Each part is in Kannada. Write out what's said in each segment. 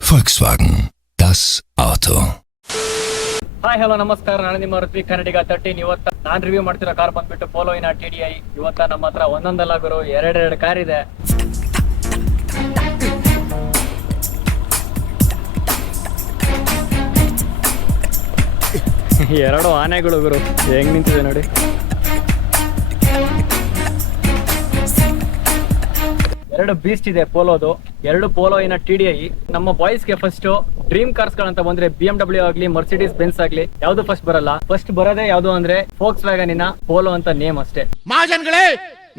Volkswagen, das Auto. Hi hello ನಮಸ್ಕಾರ, ನಾನು ನಿಮ್ಮ ಋತ್ವಿಕ್ ಕನ್ನಡಿಗ 13. ಇವತ್ತು ನಾನು ರಿವ್ಯೂ ಮಾಡ್ತಿರೋ ಕಾರ್ ಬಂದ್ಬಿಟ್ಟು ಪೋಲೋವಿನ TDI. ಇವತ್ತ ನಮ್ಮ ಹತ್ರ ಒಂದೊಂದಲ್ಲ ಗುರು, ಎರಡೆರಡು ಕಾರ್ ಇದೆ. ಎರಡು ಆನೆಗಳು ಗುರು, ಹೆಂಗ್ ನಿಂತಿದೆ ನೋಡಿ. ಎರಡು ಬೀಸ್ಟ್ ಇದೆ ಪೋಲೋದು, ಎರಡು ಪೋಲೋವಿನ TDI. ನಮ್ಮ ಬಾಯ್ಸ್ಗೆ ಫಸ್ಟ್ ಡ್ರೀಮ್ ಕಾರ್ಸ್ ಗಳಂತ ಬಂದ್ರೆ BMW ಆಗ್ಲಿ, ಮರ್ಸಿಡೀಸ್ ಬೆನ್ಸ್ ಆಗ್ಲಿ, ಯಾವ್ದು ಫಸ್ಟ್ ಬರಲ್ಲ. ಫಸ್ಟ್ ಬರೋದೇ ಯಾವ್ದು ಅಂದ್ರೆ ಫೋಕ್ಸ್ ವ್ಯಾಗನಿನ ಪೋಲೋ ಅಂತ ನೇಮ್ ಅಷ್ಟೇ. ಮಹಾಜನ್ಗಳೇ,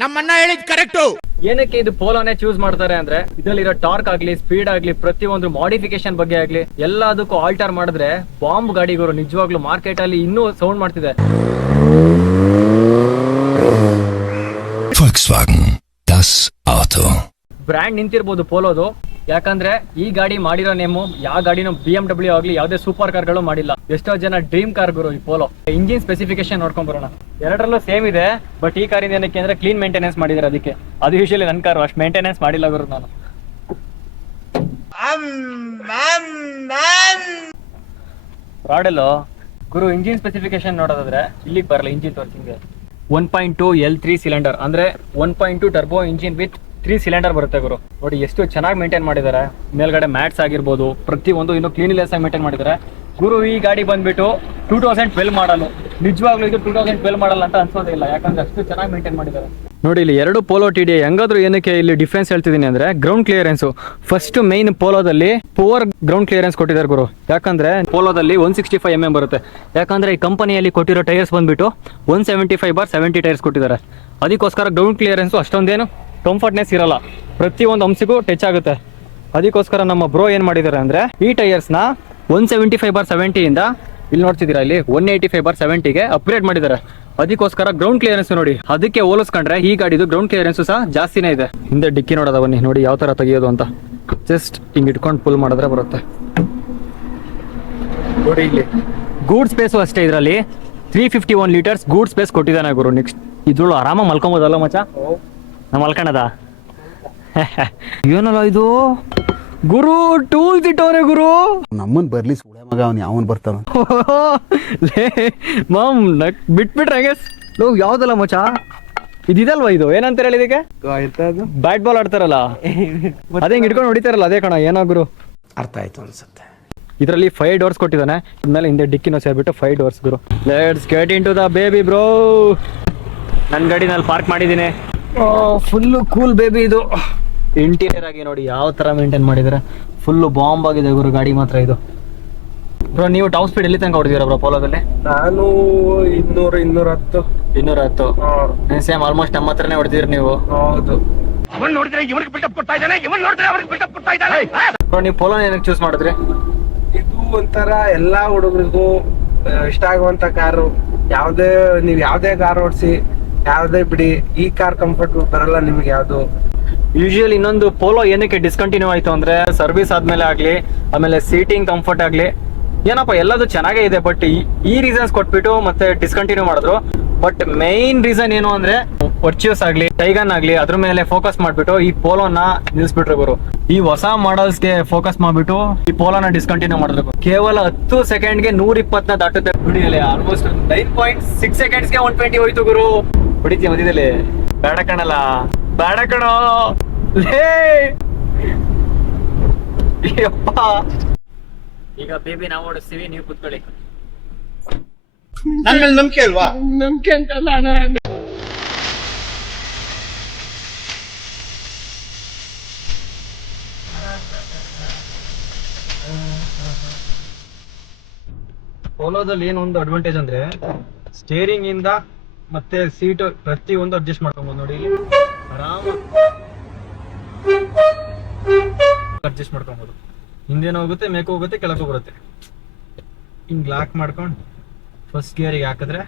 ನಮ್ಮನ್ನ ಹೇಳಿದ್ ಕರೆಕ್ಟ್. ಏನಕ್ಕೆ ಇದು ಪೋಲೋನೇ ಚೂಸ್ ಮಾಡ್ತಾರೆ ಅಂದ್ರೆ ಇದರಲ್ಲಿರೋ ಟಾರ್ಕ್ ಆಗ್ಲಿ, ಸ್ಪೀಡ್ ಆಗ್ಲಿ, ಪ್ರತಿಯೊಂದು ಮಾಡಿಫಿಕೇಶನ್ ಬಗ್ಗೆ ಆಗ್ಲಿ ಎಲ್ಲದಕ್ಕೂ ಆಲ್ಟರ್ ಮಾಡಿದ್ರೆ ಬಾಂಬ್ ಗಾಡಿಗಳು ನಿಜವಾಗ್ಲೂ ಮಾರ್ಕೆಟ್ ಅಲ್ಲಿ ಇನ್ನೂ ಸೌಂಡ್ ಮಾಡ್ತಿದೆ. Volkswagen, das Auto. ಬ್ರ್ಯಾಂಡ್ ನಿಂತಿರ್ಬೋದು ಪೋಲೋದು, ಯಾಕಂದ್ರೆ ಈ ಗಾಡಿ ಮಾಡಿರೋ ನೇಮು ಯಾವ ಗಾಡಿನೂ BMW ಆಗ್ಲಿ ಯಾವ್ದೇ ಸೂಪರ್ ಕಾರ್ ಗಳು ಮಾಡಿಲ್ಲ. ಎಷ್ಟೋ ಜನ ಡ್ರೀಮ್ ಕಾರ್ ಗುರು ಈ ಪೋಲೋ. ಇಂಜಿನ್ ಸ್ಪೆಸಿಫಿಕೇಶನ್ ನೋಡ್ಕೊಂಡ್ ಬರೋಣ. ಎರಡರಲ್ಲೂ ಸೇಮ್ ಇದೆ, ಬಟ್ ಈ ಕಾರಿಂದ ಏನಕ್ಕೆ ಅಂದ್ರೆ ಕ್ಲೀನ್ ಮೇಂಟೆನೆನ್ಸ್ ಮಾಡಿದ್ರೆ ಅದಕ್ಕೆ. ಅದು ಯೂಶಲಿ ನನ್ನ ಕಾರು, ಅಷ್ಟು ಮೇಂಟೆನೆನ್ಸ್ ಮಾಡಿಲ್ಲ ಗುರು ನಾನು. ರಾಡಲ್ಲೋ ಗುರು ಇಂಜಿನ್ ಸ್ಪೆಸಿಫಿಕೇಶನ್ ನೋಡೋದಾದ್ರೆ ಇಲ್ಲಿಗೆ ಬರಲ್ಲ. ಇಂಜಿನ್ ತೋರಿಸಿಂಗೆ 1.2 L3 ಸಿಲಿಂಡರ್ ಅಂದ್ರೆ 1.2 ಟರ್ಬೋ ಇಂಜಿನ್ ವಿತ್ 3 ಸಿಲಿಂಡರ್ ಬರುತ್ತೆ ಗುರು. ನೋಡಿ ಎಷ್ಟು ಚೆನ್ನಾಗಿ ಮೇಂಟೈನ್ ಮಾಡಿದ್ದಾರೆ. ಮೇಲ್ಗಡೆ ಮ್ಯಾಟ್ಸ್ ಆಗಿರ್ಬೋದು, ಪ್ರತಿಯೊಂದು ಇನ್ನು ಕ್ಲೀನ್ಲೆಸ್ ಆಗಿ ಮೇಂಟೈನ್ ಮಾಡಿದ್ದಾರೆ ಗುರು. ಈ ಗಾಡಿ ಬಂದ್ಬಿಟ್ಟು 2012 ಮಾಡಲು. ನಿಜವಾಗ್ಲೂ ಇದು 2012 ಮಾಡಲ್ಲ ಅಂತ ಅನ್ಸೋದೇ ಇಲ್ಲ, ಯಾಕಂದ್ರೆ ಅಷ್ಟು ಚೆನ್ನಾಗಿ ಮೇಂಟೈನ್ ಮಾಡಿದ್ದಾರೆ. ನೋಡಿ ಇಲ್ಲಿ ಎರಡು ಪೋಲೋ TDI. ಹೆಂಗಾದ್ರೂ ಏನಕ್ಕೆ ಇಲ್ಲಿ ಡಿಫ್ರೆನ್ಸ್ ಹೇಳ್ತಿದ್ದೀನಿ ಅಂದ್ರೆ ಗ್ರೌಂಡ್ ಕ್ಲಿಯರೆನ್ಸ್. ಫಸ್ಟ್ ಮೈನ್ ಪೋಲೋದಲ್ಲಿ ಪುವರ್ ಗ್ರೌಂಡ್ ಕ್ಲಿಯರೆನ್ಸ್ ಕೊಟ್ಟಿದ್ದಾರೆ ಗುರು. ಯಾಕಂದ್ರೆ ಪೋಲೋದಲ್ಲಿ 165 mm ಬರುತ್ತೆ. ಯಾಕಂದ್ರೆ ಈ ಕಂಪನಿಯಲ್ಲಿ ಕೊಟ್ಟಿರೋ ಟೈರ್ಸ್ ಬಂದ್ಬಿಟ್ಟು 175/70 ಟೈರ್ಸ್ ಕೊಟ್ಟಿದ್ದಾರೆ. ಅದಕ್ಕೋಸ್ಕರ ಗ್ರೌಂಡ್ ಕ್ಲಿಯರೆನ್ಸ್ ಅಷ್ಟೊಂದೇನು ಕಂಫರ್ಟ್ನೆಸ್ ಇರಲ್ಲ, ಪ್ರತಿಯೊಂದು ಅಂಶಕ್ಕೂ ಟಚ್ ಆಗುತ್ತೆ. ಅದಕ್ಕೋಸ್ಕರ ನಮ್ಮ ಬ್ರೋ ಏನ್ ಮಾಡಿದ್ದಾರೆ ಅಂದ್ರೆ ಈ ಟೈರ್ಸ್ನ 175/70 ಇಂದ ಇಲ್ಲಿ ನೋಡ್ತಿದ್ದೀರಾ ಇಲ್ಲಿ 185/70ಗೆ ಅಪ್ಗ್ರೇಡ್ ಮಾಡಿದ್ದಾರೆ. ಅದಕ್ಕೋಸ್ಕರ ಗ್ರೌಂಡ್ ಕ್ಲಿಯರೆನ್ಸ್ ನೋಡಿ, ಅದಕ್ಕೆ ಹೋಲಿಸ್ಕೊಂಡ್ರೆ ಈ ಗಾಡಿದು ಗ್ರೌಂಡ್ ಕ್ಲಿಯರೆನ್ಸ್ ಸಹ ಜಾಸ್ತಿನೇ ಇದೆ. ಹಿಂದೆ ಡಿಕ್ಕಿ ನೋಡೋದ ಬನ್ನಿ, ನೋಡಿ ಯಾವ ತರ ತೆಗಿಯೋದು ಅಂತ. ಜಸ್ಟ್ ಹಿಂಗ್ ಇಟ್ಕೊಂಡು ಪುಲ್ ಮಾಡಿದ್ರೆ ಬರುತ್ತೆ ನೋಡಿ. ಇಲ್ಲಿ ಗೂಡ್ ಸ್ಪೇಸು ಅಷ್ಟೇ, ಇದರಲ್ಲಿ 351 ಲೀಟರ್ಸ್ ಗೂಡ್ ಸ್ಪೇಸ್ ಕೊಟ್ಟಿದ್ದಾನೆ ಗುರು. ನೆಕ್ಸ್ಟ್ ಇದ್ರೊಳು ಆರಾಮಾಗಿ ಮಲ್ಕೊಬೋದಲ್ಲ ಮಚ್ಚ? ನಾ ಮಲ್ಕಣದ ಏನಲ್ಲ ಇದು ಗುರು, ಟೂಲ್ಸ್ ಇಟ್ಟವನೇ ಗುರು. ನಮ್ಮನ್ ಬರ್ಲಿ ಸುಳೆ ಮಗ, ಅವ್ನು ಯಾವನ್ ಬರ್ತಾನ ಮಾಮ್ ಬಿಟ್ಬಿಟ್ರೆ ಹಂಗೆ. ಯಾವ್ದಲ್ಲ ಮಚ್ಚ ಇದಲ್ವಾ? ಇದು ಏನಂತಾರ ಹೇಳಿ ಇದಕ್ಕೆ? ಬ್ಯಾಟ್ ಬಾಲ್ ಆಡ್ತಾರಲ್ಲ ಅದೇ ಹಿಂಗ್ ಇಟ್ಕೊಂಡು ಹೊಡಿತಾರಲ್ಲ ಅದೇ ಕಣ. ಏನೋ ಗುರು ಅರ್ಥ ಆಯ್ತು ಅನ್ಸುತ್ತೆ. ಇದರಲ್ಲಿ 5 ಡೋರ್ಸ್ ಕೊಟ್ಟಿದ್ದಾನೆ. ಆದ್ಮೇಲೆ ಹಿಂದೆ ಡಿಕ್ಕಿನೂ ಸೇರ್ಬಿಟ್ಟು 5 ಡೋರ್ಸ್ ಗುರು. Let's get into the baby bro. ನನ್ನ ಗಾಡಿನಲ್ಲಿ ಪಾರ್ಕ್ ಮಾಡಿದ್ದೀನಿ. ಫುಲ್ಲು ಕೂಲ್ ಬೇಬಿ ಇದು. ಇಂಟೀರಿಯರ್ ಆಗಿ ನೋಡಿ ಯಾವ ತರ ಮೇಂಟೈನ್ ಮಾಡಿದ್ದಾರೆ. ಫುಲ್ಲು ಬಾಂಬ್ ಆಗಿದೆ ಗುರು ಗಾಡಿ ಮಾತ್ರ ಇದು. ಬ್ರೋ ನೀವು ಟಾಪ್ ಸ್ಪೀಡ್ ಎಲ್ಲಿ ತನಕ ಹೊಡೆದಿರ ಬ್ರೋ ಪೋಲೋದಲ್ಲಿ? ನಾನು 200 ಸೇಮ್ ಆಲ್ಮೋಸ್ಟ್ ನಮ್ಮ ಹತ್ರನೇ ಹೊಡೆದಿರಿ ನೀವು. ಹೌದು. ಅವನ್ ನೋಡಿದ್ರೆ ಇವ್ರಿಗೆ ಬಿಲ್ಡಪ್ ಕೊಡ್ತಾ ಇದ್ದಾನೆ, ಇವನ್ ನೋಡಿದ್ರೆ ಅವ್ರಿಗೆ ಬಿಲ್ಡಪ್ ಕೊಡ್ತಾ ಇದ್ದಾನೆ. ಬ್ರೋ ನೀವು ಪೋಲೋ ಏನಕ್ಕೆ ಚೂಸ್ ಮಾಡಿದ್ರಿ? ಇದು ಒಂಥರ ಎಲ್ಲಾ ಹುಡುಗರಿಗೂ ಇಷ್ಟ ಆಗುವಂತ ಕಾರು. ನೀವ್ ಯಾವ್ದೇ ಕಾರ್ ಓಡಿಸಿ, ಯಾವ್ದೇ ಬಿಡಿ, ಈ ಕಾರ್ ಕಂಫರ್ಟ್ ಬರಲ್ಲ ನಿಮ್ಗೆ ಯಾವ್ದು. ಯೂಶುವಲಿ ಇನ್ನೊಂದು ಪೋಲೋ ಏನಕ್ಕೆ ಡಿಸ್ಕಂಟಿನ್ಯೂ ಆಯ್ತು ಅಂದ್ರೆ ಸರ್ವಿಸ್ ಆದ್ಮೇಲೆ ಆಗ್ಲಿ, ಆಮೇಲೆ ಸೀಟಿಂಗ್ ಕಂಫರ್ಟ್ ಆಗ್ಲಿ, ಏನಪ್ಪ ಎಲ್ಲದು ಚೆನ್ನಾಗೇ ಇದೆ. ಬಟ್ ಈ ರೀಸನ್ಸ್ ಕೊಟ್ಬಿಟ್ಟು ಮತ್ತೆ ಡಿಸ್ಕಂಟಿನ್ಯೂ ಮಾಡಿದ್ರು. ಬಟ್ ಮೈನ್ ರೀಸನ್ ಏನು ಅಂದ್ರೆ ವರ್ಚ್ಯೂಸ್ ಆಗ್ಲಿ, ಟೈಗನ್ ಆಗ್ಲಿ, ಅದ್ರ ಮೇಲೆ ಫೋಕಸ್ ಮಾಡ್ಬಿಟ್ಟು ಈ ಪೋಲೋನ ನಿಲ್ಸ್ಬಿಟ್ರು ಗುರು. ಈ ಹೊಸ ಮಾಡಲ್ಸ್ಗೆ ಫೋಕಸ್ ಮಾಡ್ಬಿಟ್ಟು ಈ ಪೋಲೋನ ಡಿಸ್ಕಂಟಿನ್ಯೂ ಮಾಡಿದ್ರು. ಕೇವಲ 10 ಸೆಕೆಂಡ್ಗೆ 120 ದಾಟುತ್ತೆ ಬಿಡಿಯಲ್ಲಿ. ಆಲ್ಮೋಸ್ಟ್ 9.6 ಸೆಕೆಂಡ್ಸ್ಗೆ 120 ಹೋಯ್ತು ಗುರು. ಹೊಡಿತೀವಿ ಮಧ್ಯದಲ್ಲಿ. ಬೇಡ ಕಣಲ್ಲ, ಬೇಡ ಕಣೋ ಲೇ. ಈಗ ಬೇಬಿ ನಾವು ಓಡಿಸ್ತೀವಿ, ನೀವು ಕೂತ್ಕೊಳ್ಳಿ. ನನ್ನ ಮೇಲೆ ನಂಬಿಕೆ ಅಲ್ವಾ? ನಂಬಿಕೆ ಅಂತಲ್ಲ ಅಣ್ಣ. ಪೋಲೋದಲ್ಲಿ ಏನೊಂದು ಅಡ್ವಾಂಟೇಜ್ ಅಂದ್ರೆ ಸ್ಟೇರಿಂಗ್ ಇಂದ ಮತ್ತೆ ಸೀಟ್ ಪ್ರತಿಯೊಂದು ಅಡ್ಜಸ್ಟ್ ಮಾಡ್ಕೊಬಹುದು. ನೋಡಿ ಇಲ್ಲಿ ಆರಾಮ ಅಡ್ಜಸ್ಟ್ ಮಾಡ್ಕೊಬಹುದು. ಹಿಂದೇನೋ ಹೋಗುತ್ತೆ, ಮೇಕೋ ಹೋಗುತ್ತೆ, ಕೆಳಗೂ ಬರುತ್ತೆ. ಹಿಂಗ್ ಲಾಕ್ ಮಾಡ್ಕೊಂಡು ಫಸ್ಟ್ ಗೇರಿಗೆ ಹಾಕಿದ್ರೆ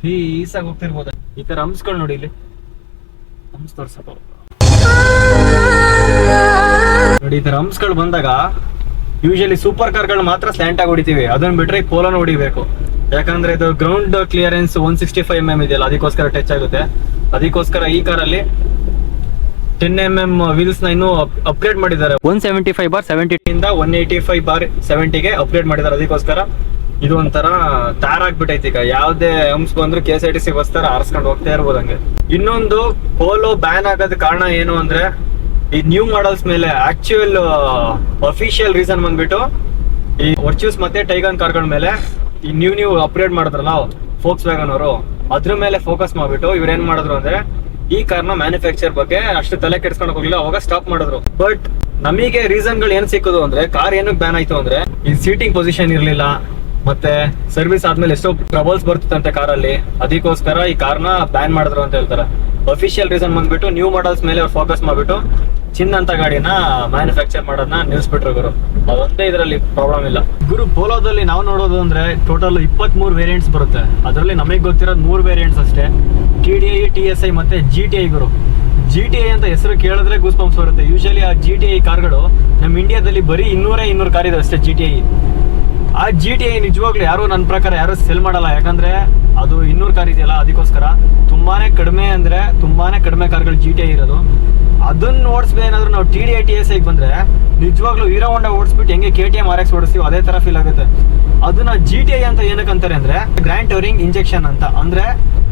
ಪೀಸಾಗಿ ಹೋಗ್ತಿರ್ಬೋದು. ಈ ತರ ಹಂಸ್ಗಳು ನೋಡಿ ಇಲ್ಲಿ ಹಂಸ್ ತೋರ್ಸಪ್ಪ ನೋಡಿ. ಈ ತರ ಹಂಸ್ಗಳು ಬಂದಾಗ ಯೂಶಲಿ ಸೂಪರ್ ಕಾರ್ಗಳು ಮಾತ್ರ ಸ್ಲ್ಯಾಂಟ್ ಆಗಿ ಹೊಡಿತೀವಿ. ಅದನ್ನ ಬಿಟ್ರೆ ಪೋಲೋನ ಹೊಡಿಬೇಕು. ಯಾಕಂದ್ರೆ ಇದು ಗ್ರೌಂಡ್ ಕ್ಲಿಯರೆನ್ಸ್ 165 mm ಇದೆಯಲ್ಲ, ಅದಕ್ಕೋಸ್ಕರ ಟಚ್ ಆಗುತ್ತೆ. ಅದಕ್ಕೋಸ್ಕರ ಈ ಕಾರಲ್ಲಿ 10mm ವೀಲ್ಸ್ ನ ಇನ್ನು ಅಪ್ಗ್ರೇಡ್ ಮಾಡಿದ್ದಾರೆ. 175/70 ಇಂದ 185/70ಗೆ ಅಪ್ಗ್ರೇಡ್ ಮಾಡಿದ್ದಾರೆ. ಅದಕ್ಕೋಸ್ಕರ ಇದು ಒಂಥರ ತಾರ್ ಆಗ್ಬಿಟ್ಟೈತಿ. ಈಗ ಯಾವ್ದೇ ಹಂಪ್ಸ್ ಬಂದ್ರು KSRTC ಬಸ್ ತರ ಆರಿಸ್ಕೊಂಡು ಹೋಗ್ತಾ ಇರ್ಬೋದು ಹಂಗೆ. ಇನ್ನೊಂದು ಪೋಲೋ ಬ್ಯಾನ್ ಆಗೋದ್ ಕಾರಣ ಏನು ಅಂದ್ರೆ ಈ ನ್ಯೂ ಮಾಡಲ್ಸ್ ಮೇಲೆ ಆಕ್ಚುಯಲ್ ಅಫಿಷಿಯಲ್ ರೀಸನ್ ಬಂದ್ಬಿಟ್ಟು ಈ ವರ್ಚ್ಯೂಸ್ ಮತ್ತೆ ಟೈಗನ್ ಕಾರ್ಗಳ ಮೇಲೆ ಈ ನ್ಯೂ ಅಪ್ಗ್ರೇಡ್ ಮಾಡಿದ್ರಲ್ಲ ಫೋಕ್ಸ್ ವ್ಯಾಗನ್ ಅವರು, ಅದ್ರ ಮೇಲೆ ಫೋಕಸ್ ಮಾಡ್ಬಿಟ್ಟು ಇವ್ರು ಏನ್ ಮಾಡಿದ್ರು ಅಂದ್ರೆ ಈ ಕಾರ್ನ ಮ್ಯಾನುಫ್ಯಾಕ್ಚರ್ ಬಗ್ಗೆ ಅಷ್ಟು ತಲೆ ಕೆಡ್ಸ್ಕೊಂಡು ಹೋಗ್ಲಿಲ್ಲ, ಅವಾಗ ಸ್ಟಾಪ್ ಮಾಡಿದ್ರು. ಬಟ್ ನಮಗೆ ರೀಸನ್ ಗಳು ಏನ್ ಸಿಕ್ಕೋದು ಅಂದ್ರೆ ಕಾರ್ ಏನಕ್ಕೆ ಬ್ಯಾನ್ ಆಯ್ತು ಅಂದ್ರೆ ಈ ಸೀಟಿಂಗ್ ಪೊಸಿಷನ್ ಇರ್ಲಿಲ್ಲ, ಮತ್ತೆ ಸರ್ವಿಸ್ ಆದ್ಮೇಲೆ ಎಷ್ಟೋ ಟ್ರಬಲ್ಸ್ ಬರ್ತಿತ್ತಂತೆ ಕಾರಲ್ಲಿ, ಅದಕ್ಕೋಸ್ಕರ ಈ ಕಾರ್ನ ಬ್ಯಾನ್ ಮಾಡಿದ್ರು ಅಂತ ಹೇಳ್ತಾರೆ. ಅಫಿಷಿಯಲ್ ರೀಸನ್ ಬಂದ್ಬಿಟ್ಟು ನ್ಯೂ ಮಾಡಲ್ಸ್ ಮೇಲೆ ಅವ್ರು ಫೋಕಸ್ ಮಾಡ್ಬಿಟ್ಟು ಚಿನ್ನ ಅಂತ ಗಾಡಿನ ಮ್ಯಾನುಫ್ಯಾಕ್ಚರ್ ಮಾಡೋದನ್ನ ನಿಲ್ಸ್ಬಿಟ್ರು ಗುರು. ಅದೊಂದೇ ಇದರಲ್ಲಿ ಪ್ರಾಬ್ಲಮ್ ಇಲ್ಲ ಗುರು. ಪೋಲೋದಲ್ಲಿ ನಾವು ನೋಡೋದು ಅಂದ್ರೆ ಟೋಟಲ್ 23 ವೇರಿಯಂಟ್ಸ್ ಬರುತ್ತೆ. ಅದರಲ್ಲಿ ನಮಗೆ ಗೊತ್ತಿರೋದು 3 ವೇರಿಯಂಟ್ಸ್ ಅಷ್ಟೇ, TDI, TSI ಮತ್ತೆ GTI ಗುರು. GTI ಅಂತ ಹೆಸರು ಕೇಳಿದ್ರೆ ಗೂಸ್ ಬಂಪ್ಸ್ ಬರುತ್ತೆ. ಯೂಶಲಿ ಆ GTI ಕಾರ್ಗಳು ನಮ್ಮ ಇಂಡಿಯಾದಲ್ಲಿ ಬರೀ 200 ಕಾರ್ ಇದೆ ಅಷ್ಟೇ GTI. ಆ GTI ನಿಜವಾಗ್ಲೂ ಯಾರು ನನ್ನ ಪ್ರಕಾರ ಯಾರು ಸೆಲ್ ಮಾಡಲ್ಲ, ಯಾಕಂದ್ರೆ ಅದು 200 ಕಾರ್ ಇದೆಯಲ್ಲ, ಅದಕ್ಕೋಸ್ಕರ ತುಂಬಾನೇ ಕಡಿಮೆ ಕಾರ್ಗಳು GTI ಇರೋದು. ಅದನ್ನ ಓಡಿಸ್ಬೇಕೇನಾದ್ರೂ ನಾವು TDI, TSI ಬಂದ್ರೆ ನಿಜವಾಗ್ಲೂ ಹೀರೋ ಹೋಂಡಾ ಓಡಿಸ್ಬಿಟ್ಟು ಹೆಂಗೆ KTM RX ಓಡಿಸ್ತೀವಿ ಅದೇ ತರ ಫೀಲ್ ಆಗುತ್ತೆ. ಅದನ್ನ GTI ಅಂತ ಏನಕ್ಕೆ ಅಂತಾರೆ ಅಂದ್ರೆ ಗ್ರ್ಯಾಂಡ್ ಟೌರಿಂಗ್ ಇಂಜೆಕ್ಷನ್ ಅಂತ. ಅಂದ್ರೆ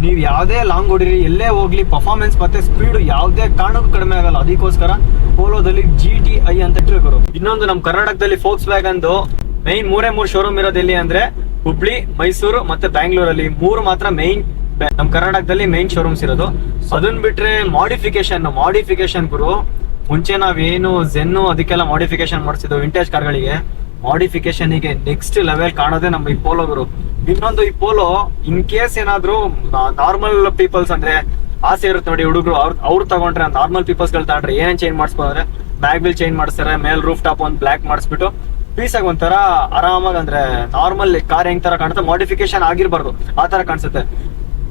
ನೀವು ಯಾವ್ದೇ ಲಾಂಗ್ ಓಡಿರಿ, ಎಲ್ಲೇ ಹೋಗ್ಲಿ, ಪರ್ಫಾರ್ಮೆನ್ಸ್ ಮತ್ತೆ ಸ್ಪೀಡ್ ಯಾವ್ದೇ ಕಾರಣಕ್ಕೂ ಕಡಿಮೆ ಆಗಲ್ಲ. ಅದಕ್ಕೋಸ್ಕರ ಪೋಲೋದಲ್ಲಿ GTI ಅಂತ ಇಟ್ಟಿರೋರು. ಇನ್ನೊಂದು ನಮ್ಮ ಕರ್ನಾಟಕದಲ್ಲಿ ಫೋಕ್ಸ್ ವ್ಯಾಗನ್ದು ಮೈನ್ 3 ಶೋರೂಮ್ ಇರೋದು ಎಲ್ಲಿ ಅಂದ್ರೆ ಹುಬ್ಳಿ, ಮೈಸೂರು ಮತ್ತೆ ಬ್ಯಾಂಗ್ಳೂರಲ್ಲಿ 3 ಮಾತ್ರ ಮೈನ್ ನಮ್ ಕರ್ನಾಟಕದಲ್ಲಿ ಮೈನ್ ಶೋರೂಮ್ಸ್ ಇರೋದು. ಅದನ್ನ ಬಿಟ್ರೆ ಮಾಡಿಫಿಕೇಶನ್ ಗುರು, ಮುಂಚೆ ನಾವೇನು ಝೆನ್ನು ಅದಕ್ಕೆಲ್ಲ ಮಾಡಿಫಿಕೇಶನ್ ಮಾಡಿಸಿದ್ವು ವಿಂಟೇಜ್ ಕಾರ್ಗಳಿಗೆ, ಮಾಡಿಫಿಕೇಶನ್ ಗೆ ನೆಕ್ಸ್ಟ್ ಲೆವೆಲ್ ಕಾಣೋದೇ ನಮ್ಮ ಈ ಪೋಲೋ ಗುರು. ಇನ್ನೊಂದು ಈ ಪೋಲೋ ಇನ್ ಕೇಸ್ ಏನಾದ್ರು ನಾರ್ಮಲ್ ಪೀಪಲ್ಸ್ ಅಂದ್ರೆ ಆಸೆ ಇರುತ್ತೆ ನೋಡಿ ಹುಡುಗರು, ಅವ್ರು ತಗೊಂಡ್ರೆ ನಾರ್ಮಲ್ ಪೀಪಲ್ಸ್ ಗಳು ತಗೊಂಡ್ರೆ ಏನೇನ್ ಚೇಂಜ್ ಮಾಡಿಸ್ಕೊಂಡ್ರೆ ಬ್ಯಾಕ್ ಬಿಲ್ ಚೇಂಜ್ ಮಾಡಿಸ್ತಾರೆ, ಮೇಲ್ ರೂಫ್ ಟಾಪ್ ಒಂದು ಬ್ಲಾಕ್ ಮಾಡಿಸ್ಬಿಟ್ಟು ಪೀಸ್ ಆಗಿ ಒಂಥರ ಆರಾಮಾಗಿ, ಅಂದ್ರೆ ನಾರ್ಮಲ್ ಕಾರ್ ಹೆಂಗ್ ತರ ಕಾಣುತ್ತೆ ಮಾಡಿಫಿಕೇಶನ್ ಆಗಿರ್ಬಾರ್ದು ಆ ತರ ಕಾಣಿಸುತ್ತೆ.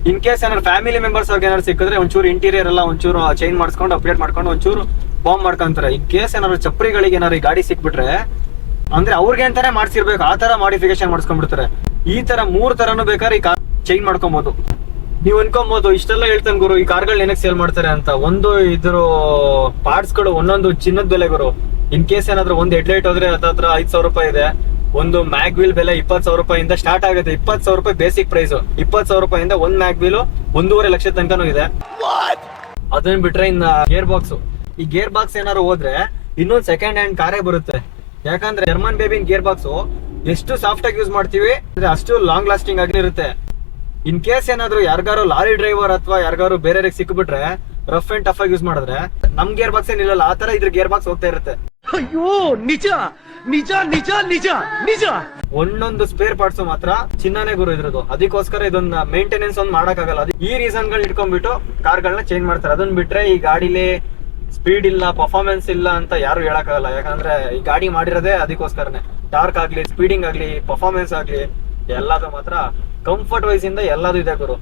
ಇನ್ ಕೇಸ್ ಏನಾದ್ರು ಫ್ಯಾಮಿಲಿ ಮೆಂಬರ್ಸ್ ಅವ್ರಿಗೆ ಏನಾದ್ರು ಸಿಕ್ಕಿದ್ರೆ ಒಂಚೂರು ಇಂಟೀರಿಯರ್ ಎಲ್ಲ ಒಂಚೂರು ಚೇಂಜ್ ಮಾಡಿಸ್ಕೊಂಡು ಅಪ್ಡೇಟ್ ಮಾಡ್ಕೊಂಡು ಒಂಚೂರು ಬಾಂಬ್ ಮಾಡ್ಕೊಂತಾರೆ. ಇನ್ ಕೇಸ್ ಏನಾದ್ರು ಚಪ್ರಿಗಳಿಗೆ ಏನಾದ್ರು ಈ ಗಾಡಿ ಸಿಕ್ಬಿಟ್ರೆ ಅಂದ್ರೆ ಅವ್ರಿಗೆ ಅಂತಾನೆ ಮಾಡ್ಸಿರ್ಬೇಕು, ಆ ತರ ಮಾಡಿಫಿಕೇಶನ್ ಮಾಡಿಸ್ಕೊಂಡ್ಬಿಡ್ತಾರೆ. ಈ ತರ 3 ತರನು ಬೇಕಾದ್ರೆ ಈ ಕಾರ್ ಚೇಂಜ್ ಮಾಡ್ಕೊಬಹುದು. ನೀವ್ ಅನ್ಕೊಬಹುದು ಇಷ್ಟೆಲ್ಲ ಹೇಳ್ತಾನೆ ಗುರು ಈ ಕಾರ್ಗಳನ್ನ ಏನಕ್ಕೆ ಸೇಲ್ ಮಾಡ್ತಾರೆ ಅಂತ. ಒಂದು ಇದ್ರ ಪಾರ್ಟ್ಸ್ ಗಳು ಒಂದೊಂದು ಚಿನ್ನದ ಬೆಲೆ ಗುರು. ಇನ್ ಕೇಸ್ ಏನಾದ್ರು ಒಂದು ಹೆಡ್ಲೈಟ್ ಹೋದ್ರೆ ಹತ್ರ 5,000 ರೂಪಾಯಿ ಇದೆ. ಒಂದು ಮ್ಯಾಗ್ ವೀಲ್ ಬೆಲೆ 20,000 ರೂಪಾಯಿಂದ ಸ್ಟಾರ್ಟ್ ಆಗುತ್ತೆ. 20,000 ರೂಪಾಯಿ ಬೇಸಿಕ್ ಪ್ರೈಸ್. 20,000 ರೂಪಾಯಿಂದ ಒಂದ್ ಮ್ಯಾಗ್ ವೀಲ್ 1.5 ಲಕ್ಷ ತನಕನೂ ಇದೆ. ಅದನ್ನ ಬಿಟ್ರೆ ಇನ್ನ ಗೇರ್ ಬಾಕ್ಸ್, ಈ ಗೇರ್ ಬಾಕ್ಸ್ ಏನಾದ್ರು ಹೋದ್ರೆ ಇನ್ನೊಂದ್ ಸೆಕೆಂಡ್ ಹ್ಯಾಂಡ್ ಕಾರೇ ಬರುತ್ತೆ. ಯಾಕಂದ್ರೆ ಜರ್ಮನ್ ಬೇಬಿನ್ ಗೇರ್ ಬಾಕ್ಸ್ ಎಷ್ಟು ಸಾಫ್ಟ್ ಆಗಿ ಯೂಸ್ ಮಾಡ್ತೀವಿ ಅಂದ್ರೆ ಅಷ್ಟು ಲಾಂಗ್ ಲಾಸ್ಟಿಂಗ್ ಆಗಿರುತ್ತೆ. ಇನ್ ಕೇಸ್ ಏನಾದ್ರು ಯಾರಿಗಾರು ಲಾರಿ ಡ್ರೈವರ್ ಅಥವಾ ಯಾರಿಗಾರು ಬೇರೆಯವ್ರಿಗೆ ಸಿಕ್ಬಿಟ್ರೆ ರಫ್ ಅಂಡ್ ಟಫ್ ಆಗಿ ಯೂಸ್ ಮಾಡಿದ್ರೆ ನಮ್ ಗೇರ್ ಬಾಕ್ಸ್ ಏನಿಲ್ಲ, ಆ ತರ ಇದ್ರ ಗೇರ್ ಬಾಕ್ಸ್ ಹೋಗ್ತಾ ಇರುತ್ತೆ. ಅಯ್ಯೋ ನಿಜ ನಿಜ ನಿಜ ನಿಜ ನಿಜ. ಒಂದೊಂದು ಸ್ಪೇರ್ ಪಾರ್ಟ್ಸ್ ಮಾತ್ರ ಚಿನ್ನನೇ ಗುರು ಇದ್ರದ್ದು. ಅದಕ್ಕೋಸ್ಕರ ಇದನ್ನ ಮೇಂಟೆನೆನ್ಸ್ ಒಂದು ಮಾಡಕ್ಕಾಗಲ್ಲ. ಈ ರೀಸನ್ ಗಳನ್ನ ಇಟ್ಕೊಂಡ್ಬಿಟ್ಟು ಕಾರ್ಗಳನ್ನ ಚೇಂಜ್ ಮಾಡ್ತಾರೆ. ಅದನ್ನ ಬಿಟ್ರೆ ಈ ಗಾಡಿಲಿ ಸ್ಪೀಡ್ ಇಲ್ಲ, ಪರ್ಫಾರ್ಮೆನ್ಸ್ ಇಲ್ಲ ಅಂತ ಯಾರು ಹೇಳಕ್ಕಾಗಲ್ಲ. ಯಾಕಂದ್ರೆ ಈ ಗಾಡಿ ಮಾಡಿರೋದೇ ಅದಕ್ಕೋಸ್ಕರನೇ. ಟಾರ್ಕ್ ಆಗ್ಲಿ, ಸ್ಪೀಡಿಂಗ್ ಆಗ್ಲಿ, ಪರ್ಫಾರ್ಮೆನ್ಸ್ ಆಗ್ಲಿ, ಎಲ್ಲಾದ್ರು ಮಾತ್ರ ಕಂಫರ್ಟ್ ವೈಸ್ ಇಂದ ಎಲ್ಲಾದ್ರು ಇದೆ ಗುರು.